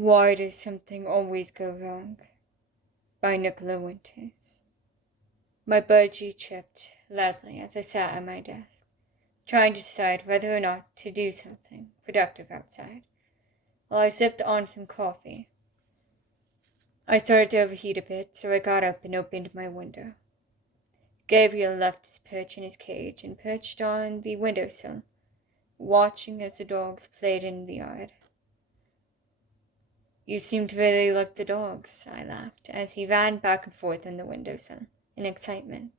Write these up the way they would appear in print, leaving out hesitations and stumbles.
Why Does Something Always Go Wrong? By Nickollo Winters. My budgie chirped loudly as I sat at my desk, trying to decide whether or not to do something productive outside, while I sipped on some coffee. I started to overheat a bit, so I got up and opened my window. Gabriel left his perch in his cage and perched on the windowsill, watching as the dogs played in the yard. "You seem to really like the dogs," I laughed, as he ran back and forth on the windowsill in excitement.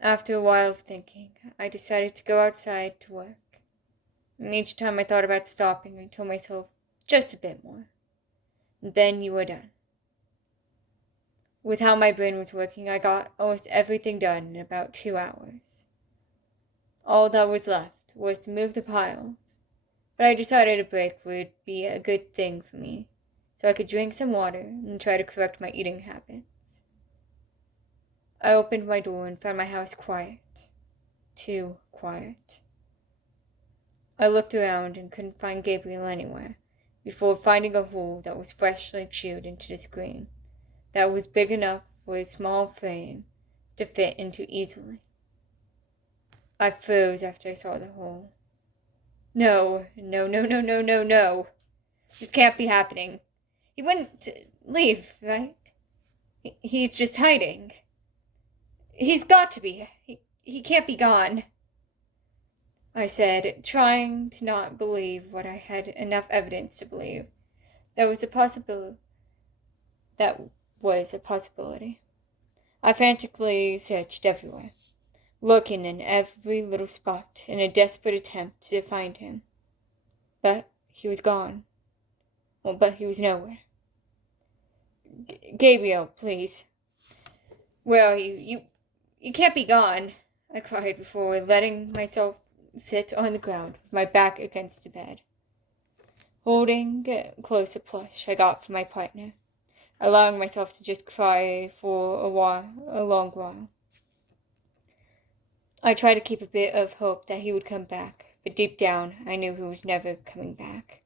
After a while of thinking, I decided to go outside to work. And each time I thought about stopping, I told myself just a bit more. And then you were done. With how my brain was working, I got almost everything done in about 2 hours. All that was left was to move the piles, but I decided a break would be a good thing for me, so I could drink some water and try to correct my eating habits. I opened my door and found my house quiet. Too quiet. I looked around and couldn't find Gabriel anywhere, before finding a hole that was freshly chewed into the screen, that was big enough for a small frame to fit into easily. I froze after I saw the hole. No. This can't be happening. He wouldn't leave, right? He's just hiding. He's got to be. He can't be gone, I said, trying to not believe what I had enough evidence to believe. That was a possibility. I frantically searched everywhere, looking in every little spot in a desperate attempt to find him. But he was gone. But he was nowhere. "Gabriel, please. Where are you? You can't be gone," I cried before letting myself sit on the ground with my back against the bed, holding close a plush I got from my partner, allowing myself to just cry for a long while. I tried to keep a bit of hope that he would come back, but deep down I knew he was never coming back.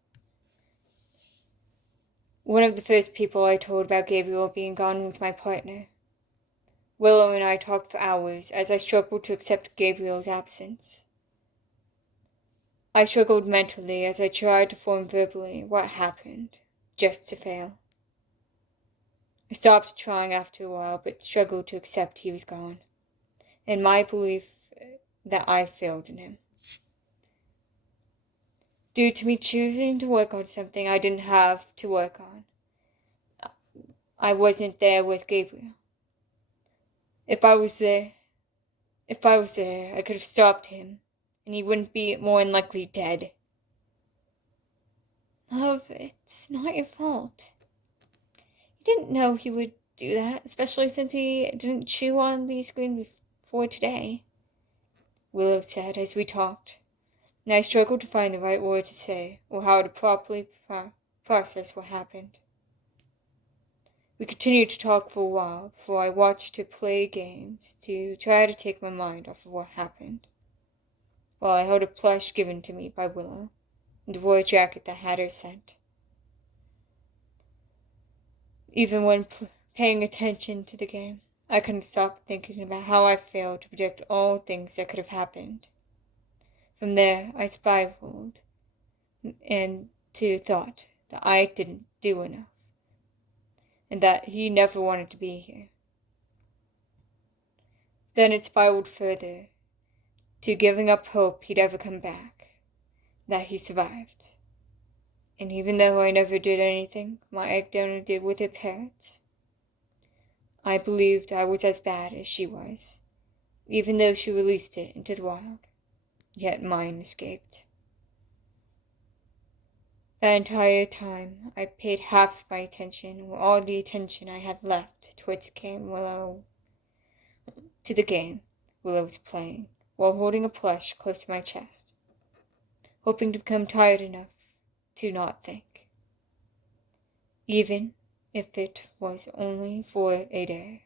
One of the first people I told about Gabriel being gone was my partner. Willow and I talked for hours as I struggled to accept Gabriel's absence. I struggled mentally as I tried to form verbally what happened, just to fail. I stopped trying after a while, but struggled to accept he was gone, and my belief that I failed in him. Due to me choosing to work on something I didn't have to work on, I wasn't there with Gabriel. If I was there, I could have stopped him, and he wouldn't be more than likely dead. "Love, it's not your fault. You didn't know he would do that, especially since he didn't chew on the screen before today," Willow said as we talked, and I struggled to find the right word to say or how to properly process what happened. We continued to talk for a while before I watched her play games to try to take my mind off of what happened, while I held a plush given to me by Willow and wore a jacket that had her scent. Even when paying attention to the game, I couldn't stop thinking about how I failed to predict all things that could have happened. From there, I spiraled into thought that I didn't do enough, and that he never wanted to be here. Then it spiraled further to giving up hope he'd ever come back, that he survived. And even though I never did anything my egg donor did with her parents, I believed I was as bad as she was, even though she released it into the wild, yet mine escaped. That entire time, I paid half my attention, or all the attention I had left, towards the game Willow was playing, while holding a plush close to my chest, hoping to become tired enough to not think, even if it was only for a day.